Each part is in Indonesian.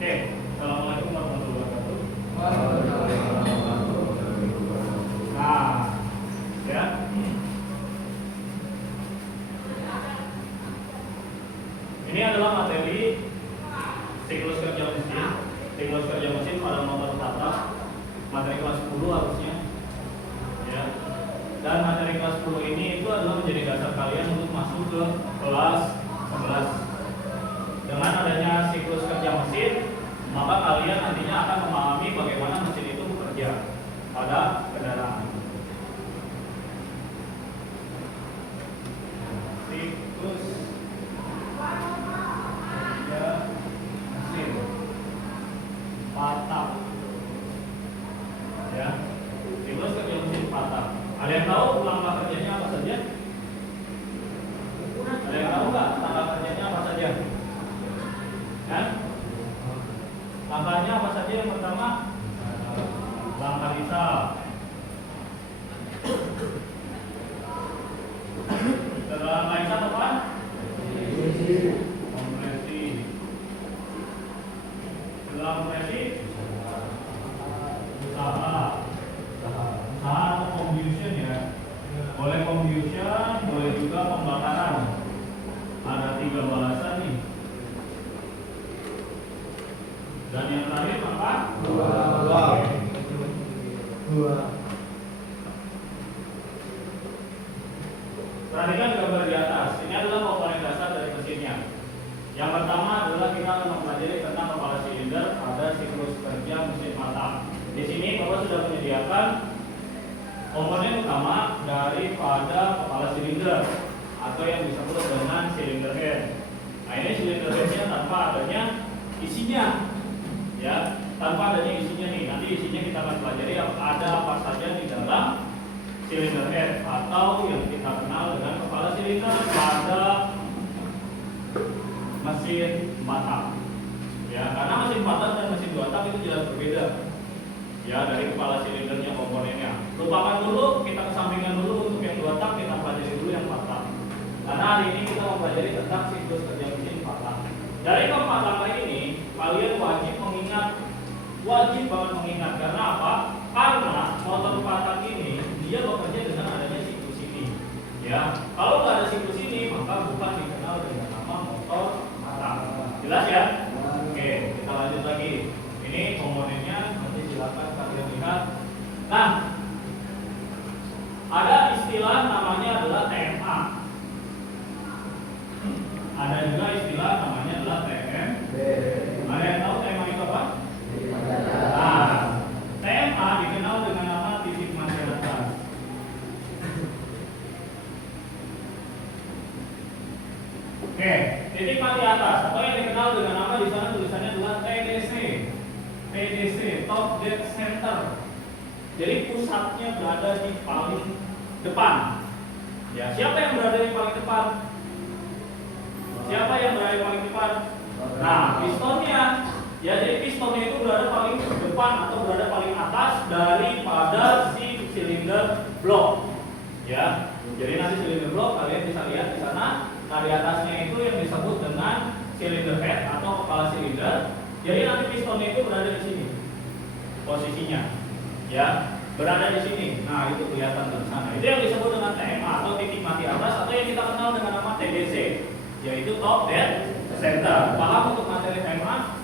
Oke, assalamualaikum warahmatullahi wabarakatuh. Nah, ya. Ini adalah materi siklus kerja mesin. Siklus kerja mesin pada nomor 4, materi kelas 10 harusnya. Ya. Dan materi kelas 10 ini itu adalah menjadi dasar kalian untuk masuk ke kelas 11. Dengan adanya siklus kerja mesin, maka kalian nantinya akan memahami bagaimana mesin itu bekerja pada kendaraan. Siklus kerja mesin patah, ya. Siklus kerja mesin patah. Ada yang tahu langkah kerjanya apa saja? Ada yang tahu nggak langkah kerjanya apa saja? Kan? Langkahnya apa saja? Yang pertama, langkah hisap. Setelah langkah hisap apa? Kompresi. Setelah kompresi, usaha. Usaha atau combustion, ya. Boleh combustion, boleh juga pembakaran. Ada 3 bahasan nih. Dan yang terakhir apa? Dua. Perhatikan gambar di atas. Ini adalah komponen dasar dari mesinnya. Yang pertama adalah kita akan mempelajari tentang kepala silinder pada siklus kerja mesin patah. Di sini Bapak sudah menyediakan komponen utama daripada kepala silinder atau yang disebut dengan silinder head. Nah, ini silinder headnya tanpa adanya isinya. Ya, tanpa adanya isinya nih. Nanti isinya kita akan pelajari ada apa saja di dalam silinder head atau yang kita kenal dengan kepala silinder pada mesin patah. Ya, karena mesin patah dan mesin 2 tak itu jelas berbeda. Ya, dari kepala silindernya komponennya. Lupakan dulu, kita kesampingkan dulu untuk yang 2 tak, kita pelajari dulu yang patah. Karena hari ini kita mempelajari tentang siklus kerja mesin patah. Dari keempat langkah ini, kalian wajib banget mengingat. Karena apa? Karena motor patah ini dia bekerja dengan adanya siklus ini. Ya, kalau nggak ada siklus ini, maka bukan dikenal dengan nama motor patah. Jelas ya? Oke, kita lanjut lagi. Ini komponennya, nanti silakan kalian lihat. Nah, ada istilah namanya adalah TMA. Ada juga istilah namanya adalah TMB. Ada yang tahu TMA itu apa? Nah, TMA dikenal dengan nama titik mati atas. Oke, titik mati atas atau yang dikenal dengan nama di sana tulisannya adalah TDC. TDC, top dead center. Jadi pusatnya berada di paling depan. Ya, siapa yang berada di paling depan? Siapa yang berada di paling depan? Nah, pistonnya. Ya, jadi pistonnya itu berada paling depan atau berada paling atas daripada si silinder blok. Ya, jadi nanti silinder blok kalian bisa lihat di sana. Nah, di atasnya itu yang disebut dengan silinder head atau kepala silinder. Jadi nanti pistonnya itu berada di sini posisinya. Ya, berada di sini. Nah, itu kelihatan dari sana. Itu yang disebut dengan TMA atau titik mati atas atau yang kita kenal dengan nama TDC, yaitu top dead center. Paham untuk materi TMA?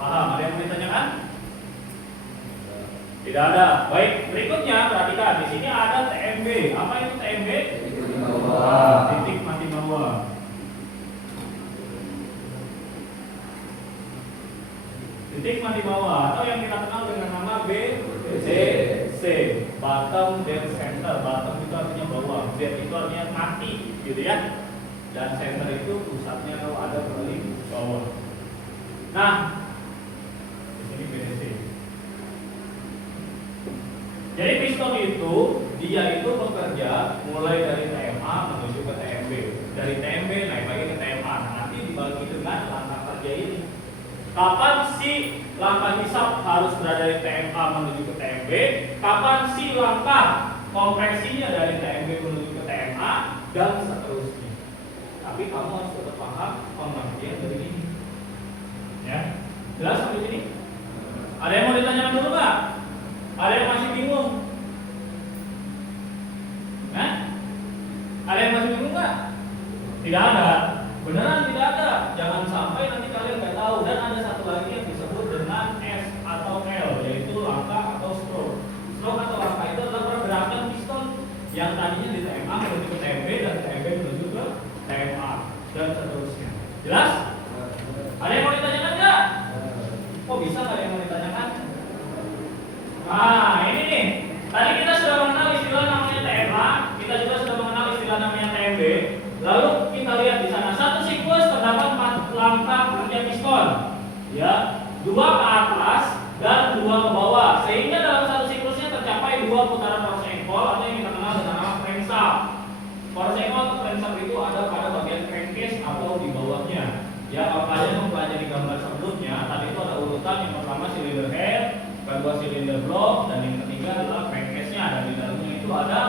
Paham? Ada yang mau ditanyakan? Tidak ada. Baik, berikutnya perhatikan di sini ada TMB. Apa itu TMB? Titik mati bawah. Titik mati bawah atau yang kita kenal dengan nama BDC, bottom dead center. Bottom itu artinya bawah, dead itu artinya mati, gitu ya. Dan center itu pusatnya kalau ada paling bawah. Nah, BDC. Jadi piston itu dia itu bekerja mulai dari TMA menuju ke TMB, dari TMB naik lagi ke TMA. Nah, nanti dibagi dengan langkah kerja ini. Kapan si langkah hisap harus berada dari TMA menuju ke TMB? Kapan si langkah kompresinya dari TMB menuju ke TMA dan seterusnya. Tapi kamu harus tetap paham pengertian dari ini. Ya. Tidak ada. Beneran tidak ada. Jangan sampai nanti kalian nggak tahu. Dan ada satu lagi yang disebut dengan S atau L, yaitu langkah atau stroke. Stroke atau langkah itu adalah pergerakan piston yang tadinya di TMA menuju ke TMB dan TMB menuju ke TMA dan seterusnya. Jelas? Ada yang mau ditanyakan nggak? Kok bisa nggak ada yang mau ditanyakan? Nah, ini nih. Tadi kita sudah mengenal istilah namanya TMA, kita juga sudah mengenal istilah namanya TMB. Lalu kita lihat di sana satu siklus terdapat 4 langkah kerja piston, ya, 2 ke atas dan 2 ke bawah, sehingga dalam satu siklusnya tercapai 2 putaran force engkol atau yang kita kenal dengan nama crankshaft. Force engkol atau crankshaft itu ada pada bagian crankcase atau di bawahnya. Ya, kalau kalian mempelajari gambar sebelumnya, tadi itu ada urutan yang pertama cylinder head, kedua cylinder block, dan yang ketiga adalah crankcase-nya. Dan di dalamnya itu ada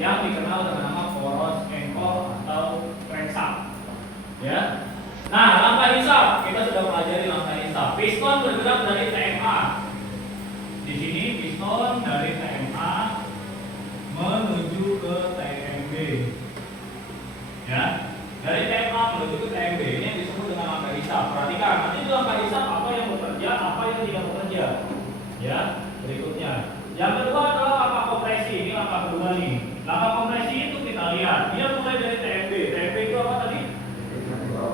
yang dikenal dengan nama force engkol atau crankshaft. Ya. Nah, langkah hisap kita sudah pelajari langkah hisap. Piston bergerak dari TMA. Di sini piston dari TMA menuju ke TMB. Ya. Dari TMA menuju ke TMB ini yang disebut dengan langkah hisap. Perhatikan, nanti di langkah hisap apa yang bekerja, apa yang tidak bekerja. Ya, berikutnya. Yang kedua adalah langkah kompresi. Ini langkah kedua nih. Langkah kompresi itu kita lihat, dia mulai dari TMB. TMB itu apa tadi?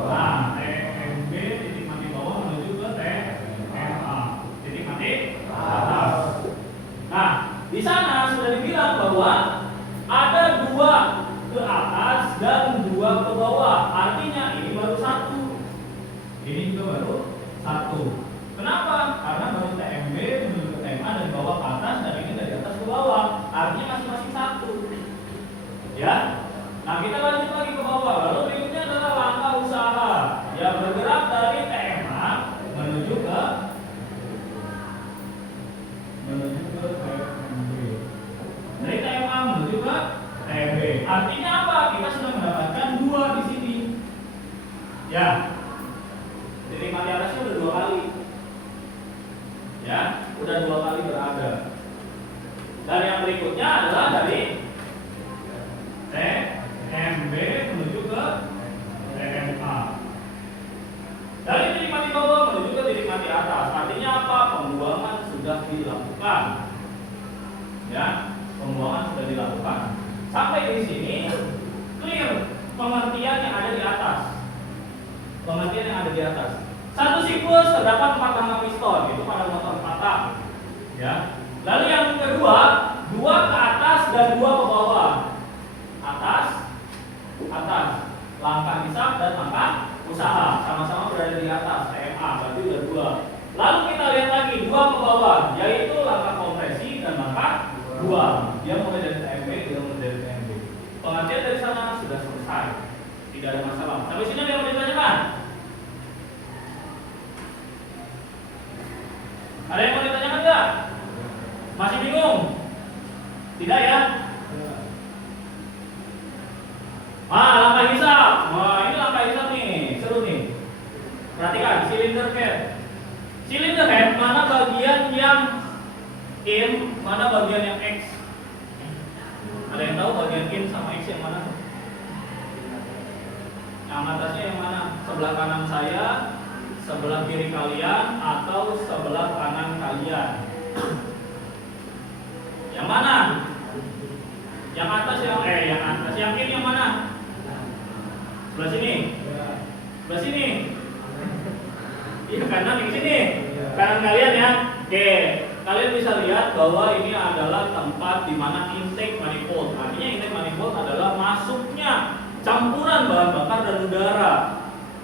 Nah, TMB titik mati bawah menuju ke TMA. Titik mati atas. Nah, di sana sudah dibilang bahwa ada 2 ke atas dan 2 ke bawah. Artinya ini baru 1. Ini juga baru 1. Kenapa? Karena baru TMB menuju ke TMA dari bawah ke atas dan ini dari atas ke bawah. Artinya masing-masing 1. Ya. Nah, kita lanjut lagi ke bawah. Lalu berikutnya adalah langkah usaha yang bergerak dari TMA menuju ke TMB. Dari TMA menuju ke TMB. Artinya apa? Kita sudah mendapatkan 2 di sini. Ya. Titik mati atasnya udah 2 kali. Ya, udah 2 kali berada. Dan yang berikutnya adalah dari TMB menuju ke TMA. Dari titik mati bawah menuju ke titik mati atas. Artinya apa? Pembuangan sudah dilakukan. Ya, pembuangan sudah dilakukan. Sampai di sini clear pengertian yang ada di atas. Pengertian yang ada di atas. Satu siklus terdapat 4 langkah piston, itu pada motor 4 tak. Ya. Lalu yang kedua, 2 ke atas dan 2 ke bawah. Atas, langkah hisap dan langkah usaha sama-sama berada di atas TMA, berarti udah 2. Lalu kita lihat lagi 2 ke bawah, yaitu langkah kompresi dan langkah 2. Dia mulai dari TMB, dia mulai dari TMB. Pengertian dari sana sudah selesai, tidak ada masalah. Sampai sini ada yang mau ditanyakan? Ada yang mau ditanyakan nggak? Masih bingung? Tidak ya? Langkah hisap. Ini langkah hisap nih, seru nih. Perhatikan, cylinder head. Cylinder head, mana bagian yang in, mana bagian yang X? Ada yang tahu bagian in sama X yang mana? Yang atasnya yang mana? Sebelah kanan saya, sebelah kiri kalian, atau sebelah kanan kalian? Yang mana? Yang atas yang in yang mana? Sebelah sini. Sebelah sini. Iya, kanan yang sini. Kanan kalian ya. Oke, kalian bisa lihat bahwa ini adalah tempat di mana intake manifold. Artinya intake manifold adalah masuknya campuran bahan bakar dan udara.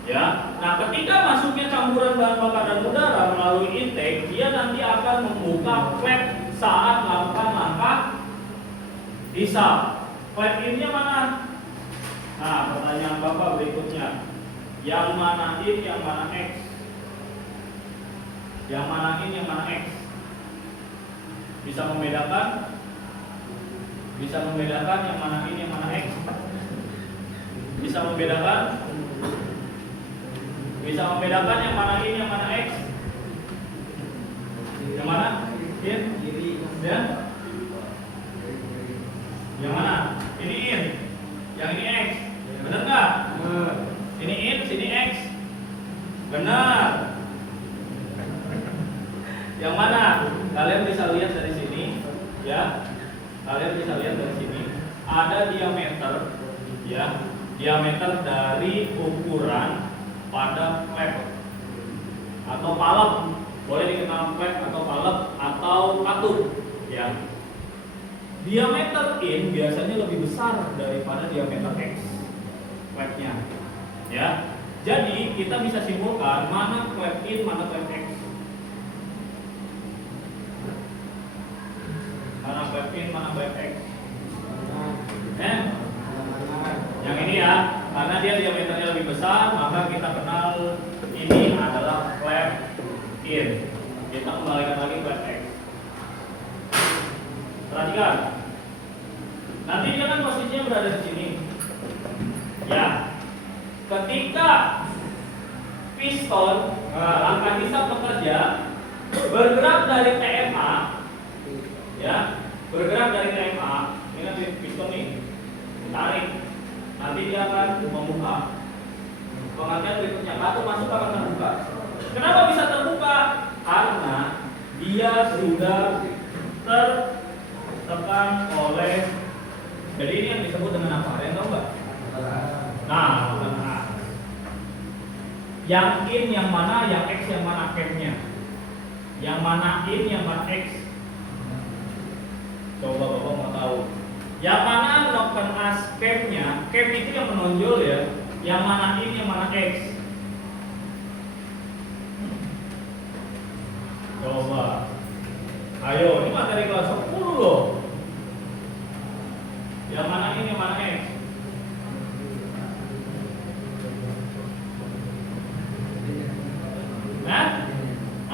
Ya. Nah, ketika masuknya campuran bahan bakar dan udara melalui intake, dia nanti akan membuka flap saat melakukan langkah hisap. Flap in-nya mana? Nah, pertanyaan Bapak berikutnya. Yang mana in, yang mana X? Yang mana in, yang mana X? Bisa membedakan? Bisa membedakan yang mana in, yang mana X? Bisa membedakan? Bisa membedakan yang mana in, yang mana X? Yang mana? In? Ya? Yang mana? Ini in, yang ini X. Benar nggak? Benar. Yang mana? Kalian bisa lihat dari sini, ya. Kalian bisa lihat dari sini ada diameter, ya. Diameter dari ukuran pada klep atau palep. Boleh dikenal klep atau palep atau katup, ya. Diameter in biasanya lebih besar daripada diameter X klepnya, ya. Jadi kita bisa simpulkan mana klep in, mana klep X. Mana klep in, mana klep X. Yang ini ya, karena dia diameternya lebih besar, maka kita kenal ini adalah klep in. Kita kembalikan lagi klep X. Perhatikan. Nanti dia kan posisinya berada di sini. Ya. Ketika piston angka hisap bekerja bergerak dari TMA, ya, bergerak dari TMA, ini kan piston nih, tarik, nanti dia akan membuka. Pengertian berikutnya, katup masuk akan terbuka. Kenapa bisa terbuka? Karena dia sudah tertekan oleh, jadi ini yang disebut dengan apa? Ada yang tahu nggak? Nah, yang in yang mana, yang X yang mana capnya? Yang mana in, yang mana X? Coba Bapak mau tahu. Yang mana melakukan as capnya? Cap itu yang menonjol ya. Yang mana in, yang mana X? Coba. Ayo, ini materi kelas 10 loh. Yang mana in, yang mana X?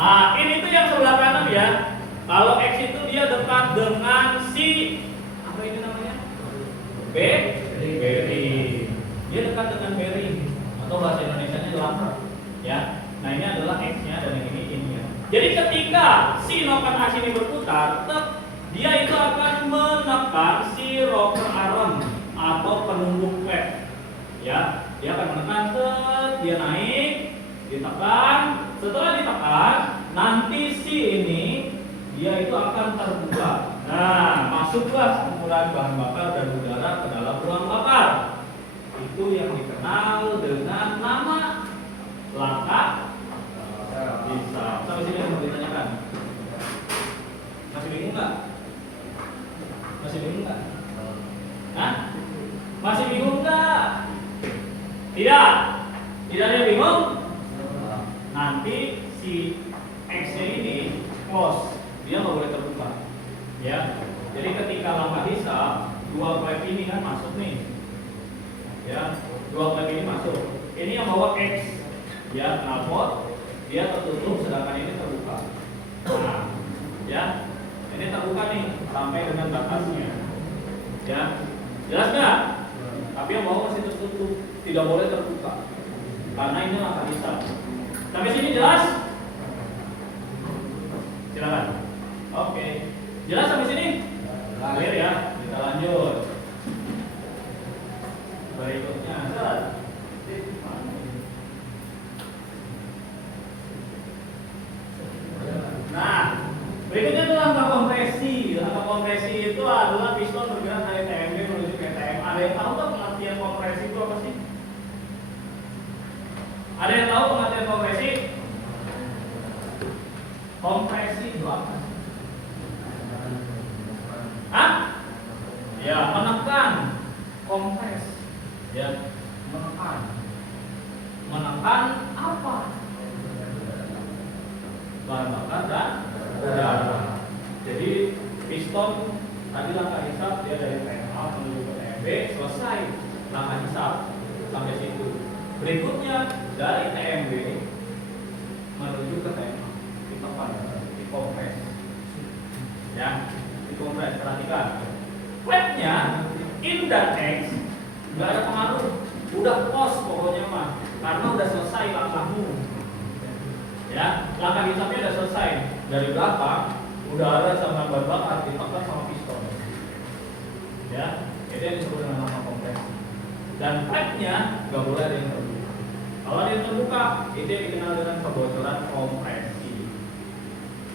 Nah, ini tuh yang sebelah kanan ya. Kalau X itu dia dekat dengan si apa ini namanya? Bearing. Dia dekat dengan bearing atau bahasa Indonesianya lever, ya. Nah, ini adalah X-nya dan yang ini in-nya. Jadi ketika si noken as ini berputar, dia itu akan menekan si rocker arm atau penumbuk klep. Ya, dia akan menekan, dia naik, ditekan. Setelah ditekan, nanti si ini dia itu akan terbuka. Nah, masuklah kumpulan bahan bakar dan udara ke dalam ruang bakar. Itu yang dikenal dengan nama langkah hisap. Sampai sini yang mau ditanyakan? Masih bingung nggak? Masih bingung nggak? Hah? Masih bingung nggak? Tidak. Tidak ada yang bingung? Nanti si X-nya ini close, dia nggak boleh terbuka, ya. Jadi ketika langkah hisap, dua klep ini kan masuk nih, ya. Dua klep ini masuk. Ini yang bawa X, ya, knalpot, dia tertutup, sedangkan ini terbuka. Nah, ya, ini terbuka nih sampai dengan batasnya, ya. Jelas nggak? Tapi yang bawah masih tertutup, tidak boleh terbuka, karena ini langkah hisap. Sampai sini jelas? Silakan. Oke. Jelas sampai sini? Clear ya. Kita lanjut. Berikutnya, nah, berikutnya adalah langkah kompresi. Langkah kompresi itu adalah piston bergerak dari TMB menuju ke TM. Ada yang tahu nggak pengertian kompresi itu apa sih? Ada yang tahu pengertian kompresi? Kompresi itu apa? Hah? Ya, menekan. Kompres. Ya, menekan. Menekan apa? Bahan bakar dan udara. Jadi piston tadi langkah hisap dia dari TMA menuju ke TMB, selesai langkah hisap sampai situ. Berikutnya dari TMB menuju ke TMA, ditekan, dikompres, ya, dikompres. Perhatikan, klepnya in dan X nggak ada pengaruh, udah pos pokoknya mah, karena udah selesai langkahmu, ya, langkah hisapnya udah selesai. Dari belakang udara sama bahan bakar ditekan sama piston, ya, itu yang disebut dengan langkah kompresi. Dan klepnya nggak boleh ada yang terbuka. Kalau dia terbuka, itu yang dikenal dengan kebocoran kompresi.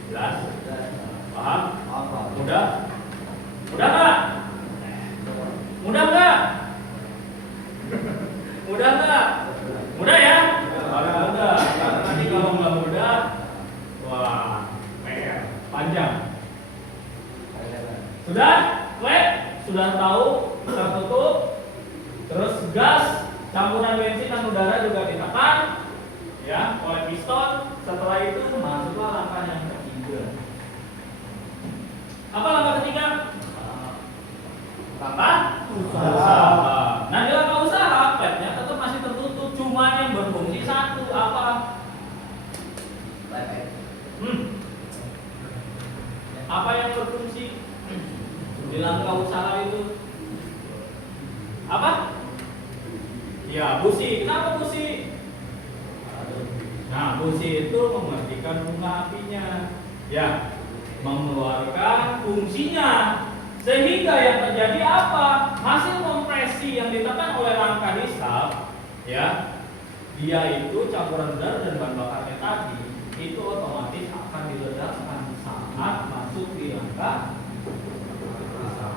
Jelas? Paham? Mudah? Mudah nggak? Mudah nggak? Mudah nggak? Mudah ya? Mudah. Karena nanti kalau nggak mudah, wah, PR panjang. Sudah? Clear? Sudah tahu? Tertutup? Terus gas, campuran bensin dan udara juga ditekan, ya, oleh piston. Setelah itu masuklah langkah yang ketiga. Apa langkah ketiga? Langkah usaha. Nah, di langkah usaha, pipe-nya tetap masih tertutup, cuma yang berfungsi satu apa? Apa yang berfungsi di langkah usaha itu? Apa? Ya, busi. Kenapa busi? Nah, busi itu mematikan bunga apinya, ya, mengeluarkan fungsinya. Sehingga yang terjadi apa? Hasil kompresi yang ditekan oleh rangka hisap, ya, dia itu campuran udara dan bahan bakarnya tadi itu otomatis akan diledakkan saat masuk di rangka hisap.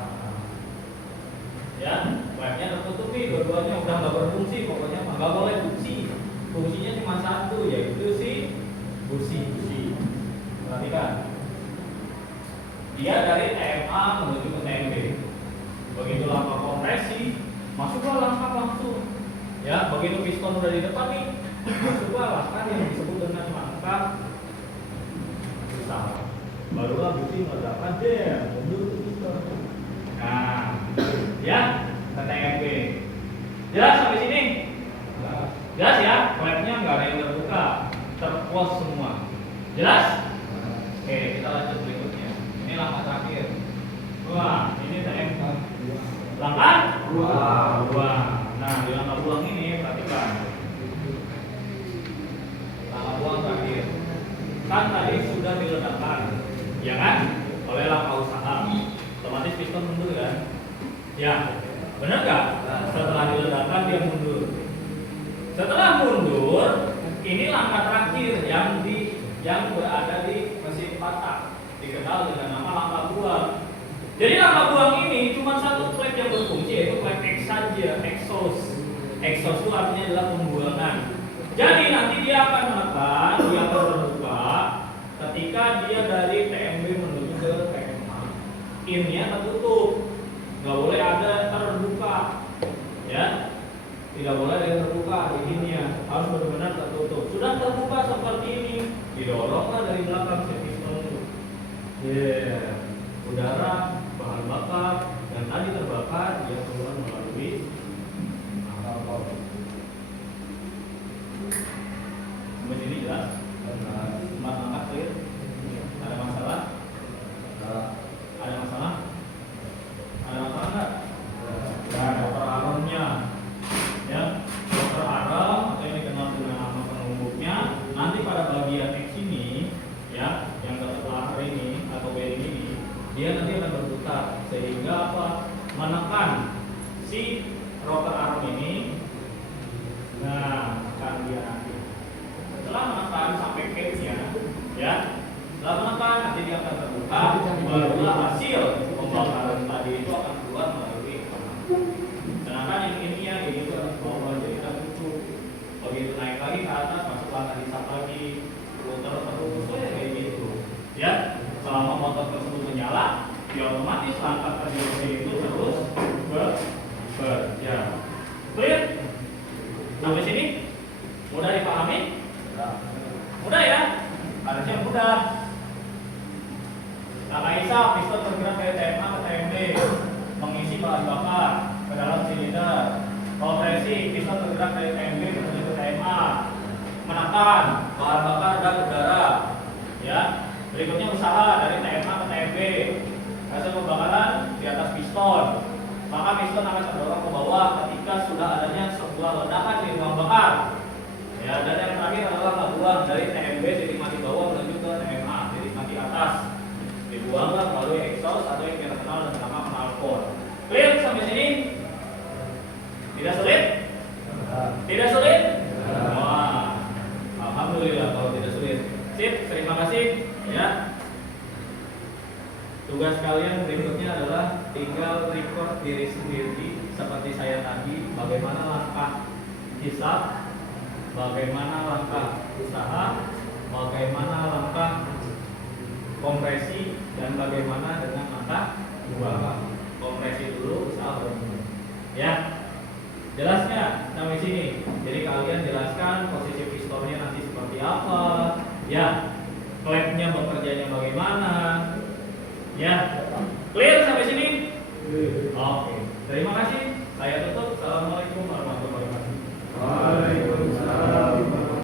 Ya, pipe-nya tertutup nih, dua-duanya udah nggak berfungsi, pokoknya nggak boleh fungsi. Fungsinya cuma satu, yaitu si busi. Perhatikan, dia dari TMA menuju ke TMB. Begitu langkah kompresi, masuklah langkah langsung. Ya, begitu piston udah di depan nih, masuklah langkah yang disebut dengan langkah usaha. Barulah busi meledakkan dia mundur ke piston. Nah, ya, ke TMB. Jelas sampai sini? Jelas ya, pipe-nya nggak ada yang terbuka, terclose semua. Jelas? Oke, kita lanjut berikutnya. Ini langkah terakhir. Wah, ini TMB. Langkah buang. Nah, di langkah buang ini perhatikan. Langkah buang terakhir. Kan tadi sudah diledakkan, ya kan? Oleh langkah usaha. Otomatis piston mundur kan? Ya, benar nggak? Setelah diledakkan dia mundur. Setelah mundur, ini langkah terakhir yang berada di mesin patak, dikenal dengan nama langkah buang. Jadi langkah buang ini cuma satu flap yang berfungsi, yaitu flap X saja, exhaust. Exhaust itu artinya adalah pembuangan. Jadi nanti dia akan menekan, dia akan terbuka ketika dia dari TMB menuju ke TMA. In-nya tertutup, nggak boleh ada terbuka, ya. Tidak boleh ada yang terbuka di in-nya, harus benar-benar tertutup. Sudah terbuka seperti ini, didoronglah dari belakang si piston itu. Udara, bahan bakar, yang tadi terbakar dia keluar melalui kapal. Sampai sini jelas? Empat langkah clear? Ada masalah? Ada masalah? Ada masalah nggak? Nah, dokter Aromnya, ya, dokter Arom atau yang dikenal dengan nama penungguknya. Nanti pada bagian X ini, ya, yang setelah ini atau bearing ini, dia nanti akan berputar sehingga apa? Menekan si rocker arm ini. Nah, akan dia nanti. Setelah menekan sampai cage-nya, ya, setelah menekan nanti dia akan terbuka. Barulah hasil pembakaran tadi itu akan keluar melalui penang. Sedangkan yang ininya ini itu harus bawah jadi tertutup. Begitu naik lagi ke atas, masuklah tadi hisap lagi, putar terus kayak gitu. Ya, selama motor tersebut menyala, dia otomatis langkah kerja itu terus berjalan. Clear? Sampai sini? Mudah dipahami? Mudah ya? Harusnya mudah. Langkah hisap, piston bergerak dari TMA ke TMB, mengisi bahan bakar ke dalam silinder. Kompresi, piston bergerak dari TMB menuju ke TMA, menekan bahan bakar dan udara. Ya. Berikutnya usaha dari TMA ke TMB. Hasil pembakaran di atas piston. Maka piston akan terdorong ke bawah ketika sudah adanya sebuah ledakan di ruang bakar. Ya, dan yang terakhir adalah buang dari TMB titik mati bawah menuju ke TMA titik mati atas. Dibuanglah melalui exhaust atau yang kita kenal dengan nama knalpot. Clear sampai sini? Tidak sulit? Tidak sulit? Tugas kalian berikutnya adalah tinggal record diri sendiri seperti saya tadi, bagaimana langkah hisab, bagaimana langkah usaha, bagaimana langkah kompresi, dan bagaimana dengan langkah buang. Kompresi dulu, usaha baru. Ya, jelas nggak sampai sini? Jadi kalian jelaskan posisi pistonnya nanti seperti apa, ya, klepnya bekerjanya bagaimana, ya, clear sampai sini? Oke, terima kasih. Saya tutup. Assalamualaikum warahmatullahi wabarakatuh.